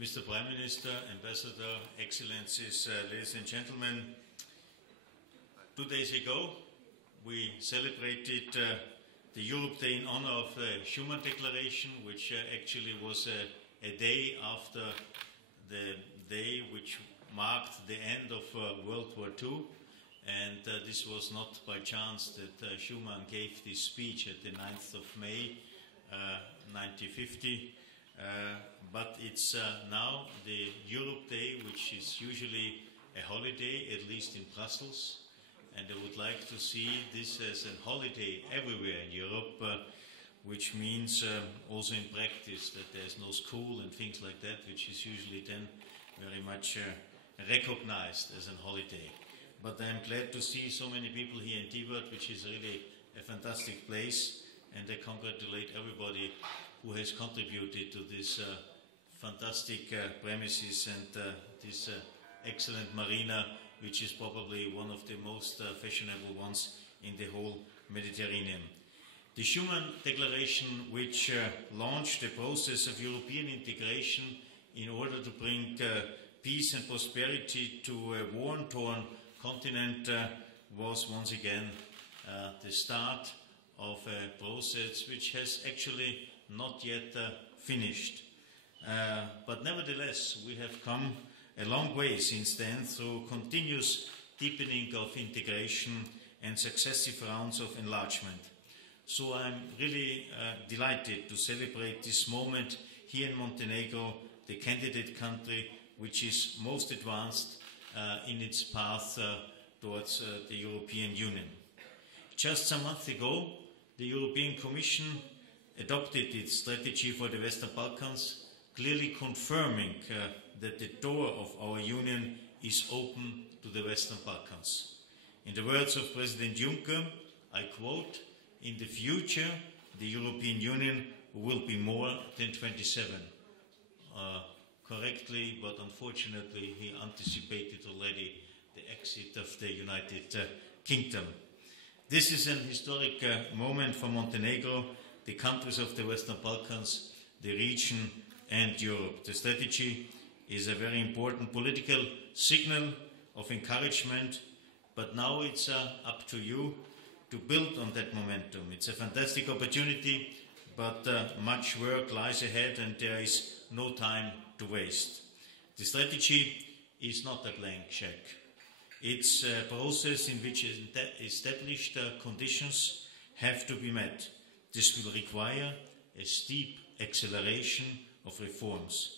Mr. Prime Minister, Ambassador, Excellencies, ladies and gentlemen, 2 days ago we celebrated the Europe Day in honor of the Schuman Declaration, which actually was a day after the day which marked the end of World War II. And this was not by chance that Schuman gave this speech at the 9th of May 1950. But it's now the Europe Day, which is usually a holiday, at least in Brussels. And I would like to see this as a holiday everywhere in Europe, which means also in practice that there's no school and things like that, which is usually then very much recognized as a holiday. But I'm glad to see so many people here in Tivtu, which is really a fantastic place, and I congratulate everybody who has contributed to this fantastic premises and this excellent marina, which is probably one of the most fashionable ones in the whole Mediterranean. The Schuman Declaration, which launched the process of European integration in order to bring peace and prosperity to a war-torn continent, was once again the start of a process which has actually not yet finished. But nevertheless, we have come a long way since then through continuous deepening of integration and successive rounds of enlargement. So I'm really delighted to celebrate this moment here in Montenegro, the candidate country which is most advanced in its path towards the European Union. Just some months ago, the European Commission adopted its strategy for the Western Balkans, clearly confirming that the door of our Union is open to the Western Balkans. In the words of President Juncker, I quote, "In the future, the European Union will be more than 27. Correctly, but unfortunately, he anticipated already the exit of the United Kingdom. This is an historic moment for Montenegro, the countries of the Western Balkans, the region, and Europe. The strategy is a very important political signal of encouragement, but now it's up to you to build on that momentum. It's a fantastic opportunity, but much work lies ahead and there is no time to waste. The strategy is not a blank check. It's a process in which established conditions have to be met. This will require a steep acceleration of reforms.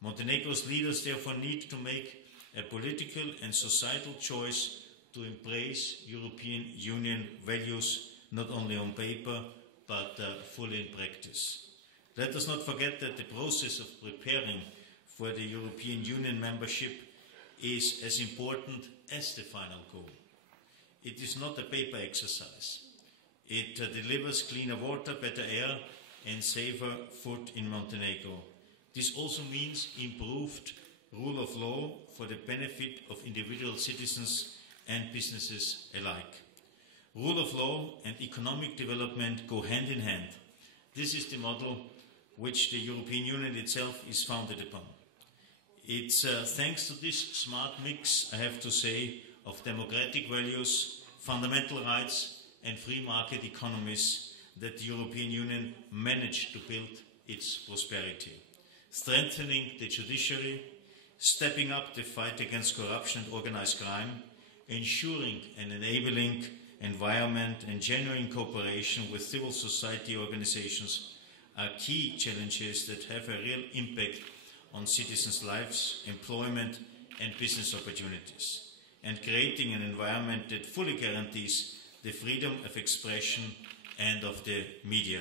Montenegro's leaders therefore need to make a political and societal choice to embrace European Union values, not only on paper, but fully in practice. Let us not forget that the process of preparing for the European Union membership is as important as the final goal. It is not a paper exercise. It delivers cleaner water, better air, and safer food in Montenegro. This also means improved rule of law for the benefit of individual citizens and businesses alike. Rule of law and economic development go hand in hand. This is the model which the European Union itself is founded upon. It's thanks to this smart mix, I have to say, of democratic values, fundamental rights, and free market economies that the European Union managed to build its prosperity. Strengthening the judiciary, stepping up the fight against corruption and organized crime, ensuring an enabling environment and genuine cooperation with civil society organizations are key challenges that have a real impact on citizens' lives, employment and business opportunities, and creating an environment that fully guarantees the freedom of expression and of the media.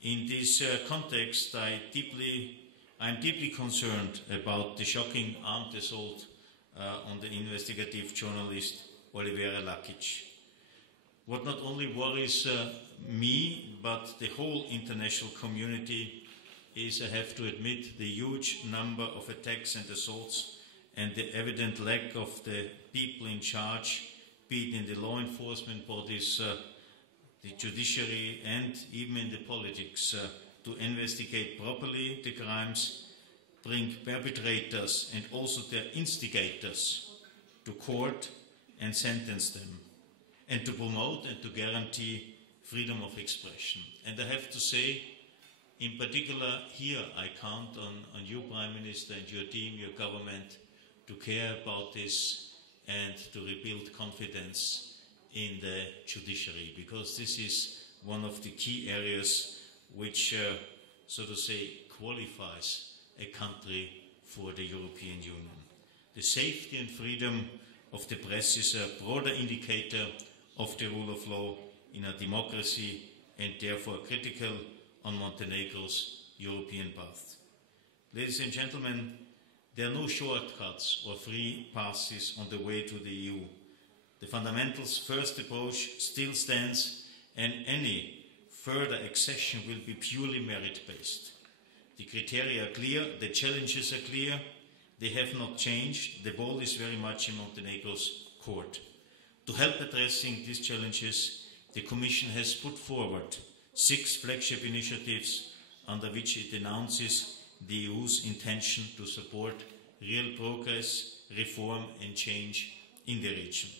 In this context, I'm deeply concerned about the shocking armed assault on the investigative journalist Olivera Lakic. What not only worries me, but the whole international community is, I have to admit, the huge number of attacks and assaults and the evident lack of the people in charge, be it in the law enforcement bodies, the judiciary, and even in the politics, to investigate properly the crimes bring perpetrators and also their instigators to court and sentence them, and to promote and to guarantee freedom of expression. And I have to say, in particular, here I count on you, Prime Minister, and your team, your government, to care about this and to rebuild confidence in the judiciary, because this is one of the key areas which, so to say, qualifies a country for the European Union. The safety and freedom of the press is a broader indicator of the rule of law in a democracy, and therefore critical on Montenegro's European path. Ladies and gentlemen, there are no shortcuts or free passes on the way to the EU. The fundamentals first approach still stands, and any further accession will be purely merit-based. The criteria are clear, the challenges are clear, they have not changed, the ball is very much in Montenegro's court. To help addressing these challenges, the Commission has put forward 6 flagship initiatives under which it announces the EU's intention to support real progress, reform and change in the region.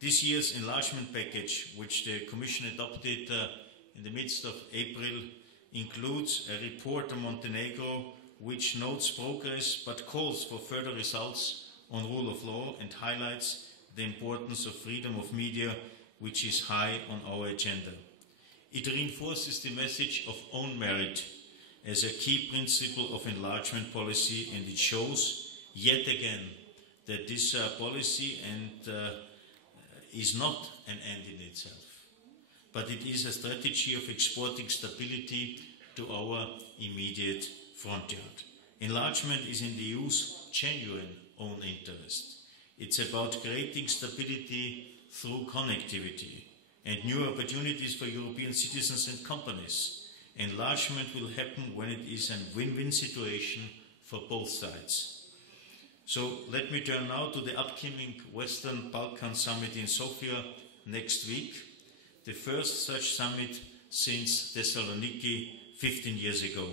This year's enlargement package, which the Commission adopted in the midst of April, includes a report on Montenegro which notes progress but calls for further results on rule of law and highlights the importance of freedom of media, which is high on our agenda. It reinforces the message of own merit as a key principle of enlargement policy, and it shows yet again that this policy is not an end in itself, but it is a strategy of exporting stability to our immediate front yard. Enlargement is in the EU's genuine own interest. It's about creating stability through connectivity and new opportunities for European citizens and companies. Enlargement will happen when it is a win-win situation for both sides. So let me turn now to the upcoming Western Balkan Summit in Sofia next week, the first such summit since Thessaloniki 15 years ago.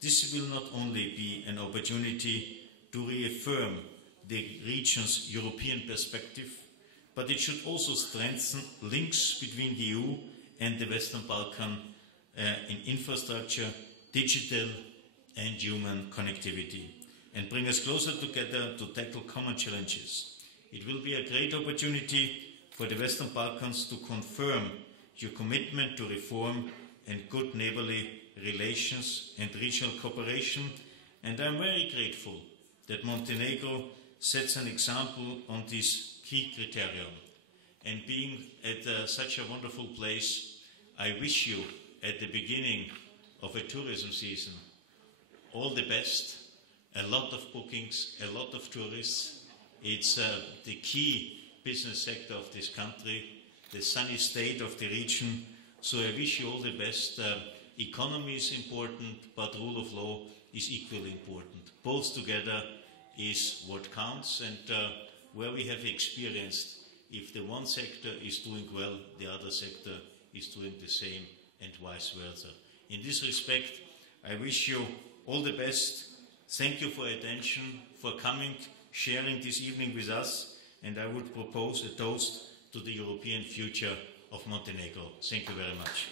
This will not only be an opportunity to reaffirm the region's European perspective, but it should also strengthen links between the EU and the Western Balkan in infrastructure, digital and human connectivity, and bring us closer together to tackle common challenges. It will be a great opportunity for the Western Balkans to confirm your commitment to reform and good neighbourly relations and regional cooperation, and I am very grateful that Montenegro sets an example on this key criterion. And being at such a wonderful place, I wish you at the beginning of a tourism season all the best, a lot of bookings, a lot of tourists. It's the key business sector of this country, the sunny state of the region. So I wish you all the best. Economy is important, but rule of law is equally important. Both together is what counts, and where we have experienced, if the one sector is doing well, the other sector is doing the same, and vice versa. In this respect, I wish you all the best. Thank you for attention, for coming, sharing this evening with us, and I would propose a toast to the European future of Montenegro. Thank you very much.